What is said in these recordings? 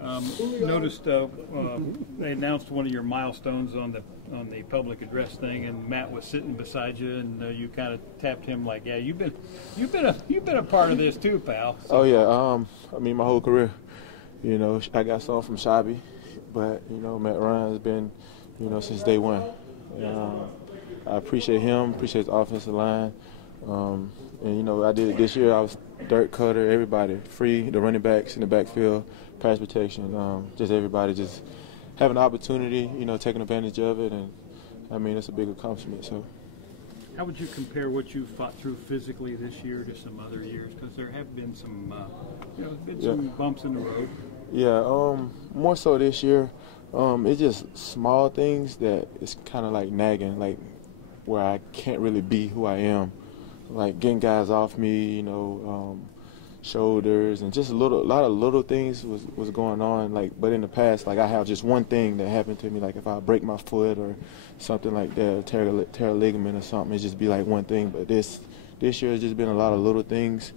Noticed they announced one of your milestones on the public address thing, and Matt was sitting beside you, and you kind of tapped him like, "Yeah, you've been a part of this too, pal." So. Oh yeah, I mean my whole career. You know, I got some from Shabby, but you know Matt Ryan's been, you know, since day one. I appreciate him, appreciate the offensive line, and you know I did it this year. I was dirt cutter, everybody, free, the running backs in the backfield, pass protection, just everybody just having the opportunity, you know, taking advantage of it, and I mean it's a big accomplishment. So. How would you compare what you fought through physically this year to some other years? Because there have been some, some bumps in the road. Yeah, more so this year. It's just small things that it's kind of like nagging, like where I can't really be who I am, like getting guys off me, you know, shoulders, and just a lot of little things was going on. Like, but in the past, like I have just one thing that happened to me, like if I break my foot or something like that, tear a ligament or something, it just be like one thing. But this year has just been a lot of little things.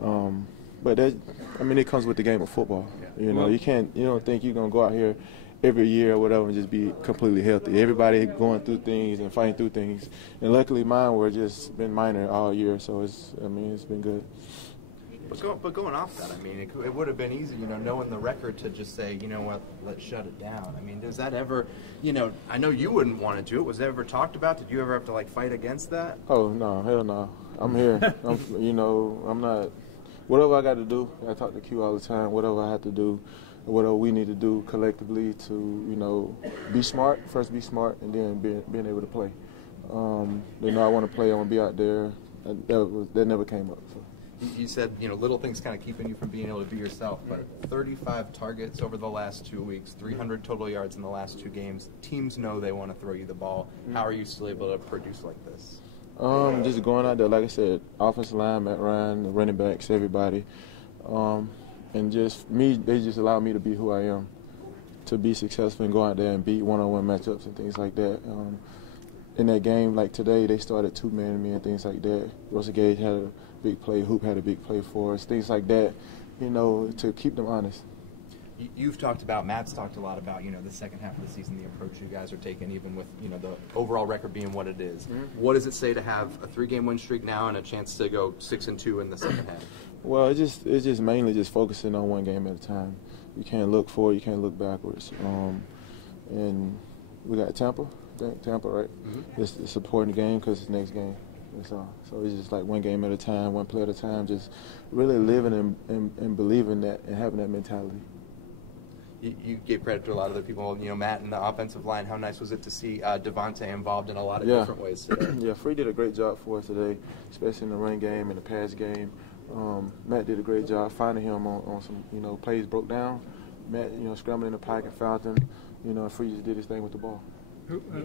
But that, I mean, it comes with the game of football. You know, you don't think you're gonna go out here every year or whatever and just be completely healthy. Everybody going through things and fighting through things, and luckily mine were just been minor all year. So it's been good. But going off that, I mean, it would have been easy, you know, knowing the record to just say, you know what, let's shut it down. I mean, does that ever, you know, I know you wouldn't want to do it. Was that ever talked about? Did you ever have to like fight against that? Oh no, hell no. I'm here. I'm not. Whatever I got to do, I talk to Q all the time. Whatever I have to do, whatever we need to do collectively to, you know, be smart. First, be smart, and then being able to play. They know I want to play. I want to be out there. That never came up. So. You said, you know, little things kind of keeping you from being able to be yourself, but 35 targets over the last 2 weeks, 300 total yards in the last 2 games. Teams know they want to throw you the ball. How are you still able to produce like this? Just going out there, like I said, offensive line, Matt Ryan, the running backs, everybody. And just me, they just allow me to be who I am, to be successful and go out there and beat one-on-one matchups and things like that. In that game, like today, they started 2-man me and things like that. Russell Gage had a big play, Hoop had a big play for us, things like that, you know, to keep them honest. You've talked about, Matt's talked a lot about, you know, the second half of the season, the approach you guys are taking, even with, you know, the overall record being what it is. Mm-hmm. What does it say to have a 3-game win streak now and a chance to go 6-2 in the second half? Well, it's just mainly just focusing on one game at a time. You can't look forward, you can't look backwards. And we got Tampa, right? Mm-hmm. It's supporting the game because it's next game. That's all. So it's just like one game at a time, one play at a time, just really living and believing that and having that mentality. You gave credit to a lot of other people, you know, Matt in the offensive line. How nice was it to see Devontae involved in a lot of different ways today? Yeah, Free did a great job for us today, especially in the run game and the pass game. Matt did a great job finding him on some, you know, plays broke down. Matt, you know, scrambling in the pocket, found him. You know, Free just did his thing with the ball.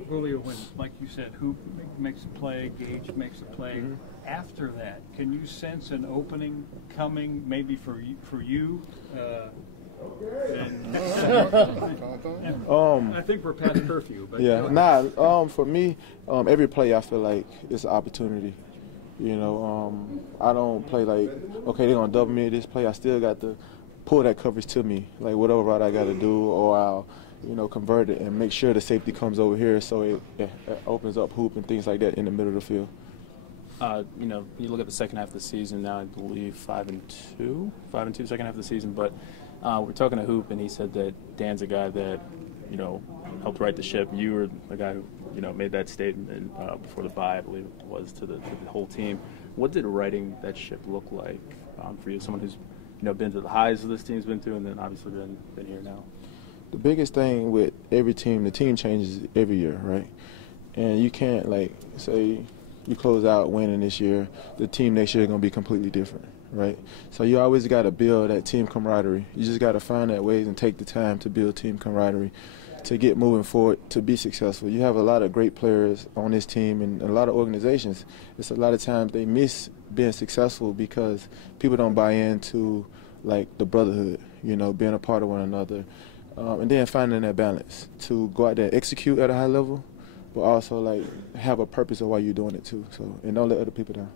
Julio, when, like you said, Hoop makes a play, Gage makes a play. Mm-hmm. After that, can you sense an opening coming, maybe for you? I think we're past curfew. But yeah, for me, every play I feel like it's an opportunity. You know, I don't play like, okay, they're gonna double me this play. I still got to pull that coverage to me, like whatever route I got to do, or I'll, you know, convert it and make sure the safety comes over here so it opens up Hoop and things like that in the middle of the field. You know, you look at the second half of the season now, I believe 5-2 second half of the season, but we're talking to Hoop, and he said that Dan's a guy that, you know, helped right the ship. You were the guy who, you know, made that statement before the bye, I believe it was, to the whole team. What did righting that ship look like for you, someone who's, you know, been to the highs that this team's been through and then obviously been here now? The biggest thing with every team, the team changes every year, right? And you can't, like, say you close out winning this year, the team next year is going to be completely different, right? So you always got to build that team camaraderie. You just got to find that ways and take the time to build team camaraderie to get moving forward, to be successful. You have a lot of great players on this team and a lot of organizations. It's a lot of times they miss being successful because people don't buy into, like, the brotherhood, you know, being a part of one another. And then finding that balance to go out there and execute at a high level, but also, like, have a purpose of why you're doing it too. So, and don't let other people down.